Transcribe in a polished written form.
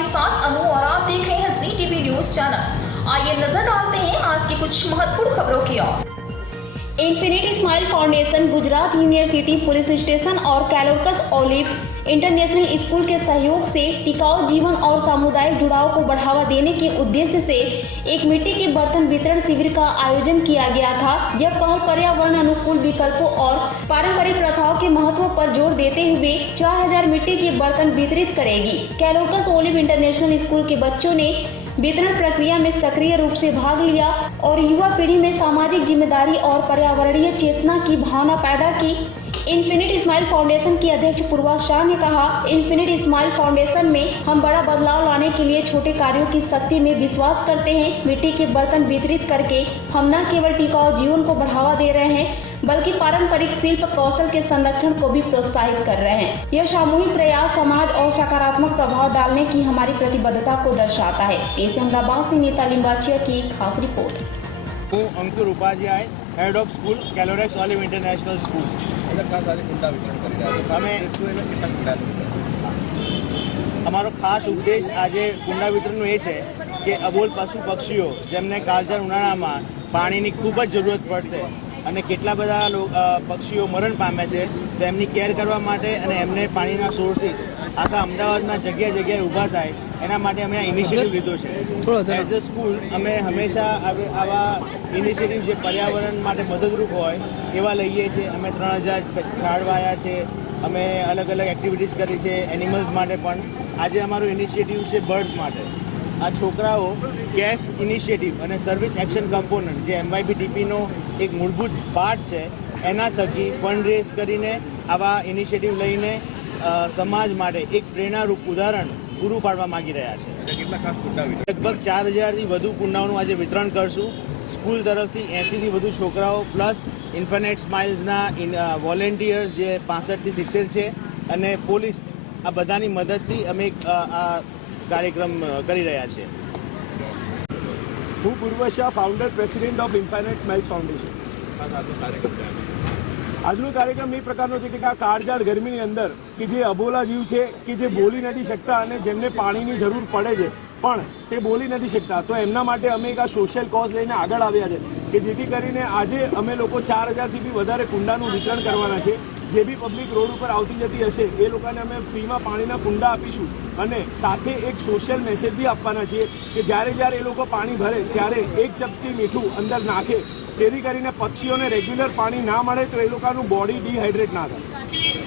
आपके साथ अनु और आप देख रहे हैं जी टीवी न्यूज चैनल। आइए नजर डालते हैं आज की कुछ महत्वपूर्ण खबरों की ओर। Infinity Smile Foundation, Gujarat University police station और कैलोरकस ओलिव इंटरनेशनल स्कूल के सहयोग से टिकाऊ जीवन और सामुदायिक जुड़ाव को बढ़ावा देने के उद्देश्य से एक मिट्टी के बर्तन वितरण शिविर का आयोजन किया गया था। यह पहल पर्यावरण अनुकूल विकल्पों और पारंपरिक प्रथाओं के महत्व पर जोर देते हुए 4000 मिट्टी के बर्तन वितरित करेगी। कैलोरकस ओलिव इंटरनेशनल स्कूल के बच्चों ने वितरण प्रक्रिया में सक्रिय रूप से भाग लिया और युवा पीढ़ी में सामाजिक जिम्मेदारी और पर्यावरणीय चेतना की भावना पैदा की। इन्फिनिटी स्माइल फाउंडेशन की अध्यक्ष पूर्वा शाह ने कहा, इन्फिनिटी स्माइल फाउंडेशन में हम बड़ा बदलाव लाने के लिए छोटे कार्यों की शक्ति में विश्वास करते हैं। मिट्टी के बर्तन वितरित करके हम न केवल टिकाऊ जीवन को बढ़ावा दे रहे हैं बल्कि पारंपरिक शिल्प कौशल के संरक्षण को भी प्रोत्साहित कर रहे हैं। यह सामूहिक प्रयास समाज और सकारात्मक प्रभाव डालने की हमारी प्रतिबद्धता को दर्शाता है। इस अहमदाबाद से नीता लिंबाचिया की एक खास रिपोर्ट। हूँ Ankur Upadhyay, head of school Calorx Olive International School. અમારો ખાસ ઉદ્દેશ આજે કુંડા વિતરણનો એ છે કે અબોલ પશુ પક્ષીઓ જેમને કાળઝાળ ઉનાળામાં પાણીની ખૂબ જ જરૂરત પડશે અને કેટલા બધા પક્ષીઓ મરણ પામે છે તો એમની કેર કરવા માટે અને એમને પાણીના સોર્સિસ આખા અમદાવાદમાં જગ્યા જગ્યાએ ઊભા થાય એના માટે અમે આ ઇનિશિયેટિવ લીધો છે। એઝ અ સ્કૂલ અમે હંમેશા આવા ઇનિશિયેટિવ જે પર્યાવરણ માટે મદદરૂપ હોય એવા લઈએ છીએ। અમે 3000 ઝાડ વાયા છે, અમે અલગ અલગ એક્ટિવિટીઝ કરી છે એનિમલ્સ માટે પણ। આજે અમારું ઇનિશિયેટિવ છે બર્ડ્સ માટે। આ છોકરાઓ કેશ ઇનિશિયેટિવ અને સર્વિસ એક્શન કમ્પોનન્ટ જે MYBDPનો એક મૂળભૂત પાર્ટ છે એના થકી ફંડ રેઝ કરીને આવા ઇનિશિયેટિવ લઈને સમાજ માટે એક પ્રેરણારૂપ ઉદાહરણ પૂરું પાડવા માંગી રહ્યા છે। લગભગ 4000થી વધુ કુંડાઓનું આજે વિતરણ કરશું। સ્કૂલ તરફથી 80થી વધુ છોકરાઓ પ્લસ ઇન્ફિનિટ સ્માઇલ્સના વોલેન્ટિયર્સ જે 65થી 70 છે અને પોલીસ આ બધાની મદદથી અમે આ કાર્યક્રમ કરી રહ્યા છે। હું પૂર્વ Shah, founder president of infinite smiles foundation. આજનો કાર્યક્રમ એ પ્રકારનો છે કે આ કાળઝાળ ગરમીની અંદર કે જે અબોલા જીવ છે કે જે બોલી નથી શકતા અને જેમને પાણીની જરૂર પડે છે પણ તે બોલી નથી શકતા, તો એમના માટે અમે એક આ સોશિયલ કોઝ લઈને આગળ આવ્યા છે કે જેથી કરીને આજે અમે લોકો 4000થી બી વધારે કુંડાનું વિતરણ કરવાના છે। જે બી પબ્લિક રોડ ઉપર આવતી જતી હશે એ લોકોને અમે ફ્રીમાં પાણીના કુંડા આપીશું અને સાથે એક સોશિયલ મેસેજ બી આપવાના છીએ કે જ્યારે જ્યારે એ લોકો પાણી ભરે ત્યારે એક ચપટી મીઠું અંદર નાખે, જેથી કરીને પક્ષીઓને રેગ્યુલર પાણી ના મળે તો એ લોકોનું બોડી ડિહાઇડ્રેટ ના થાય।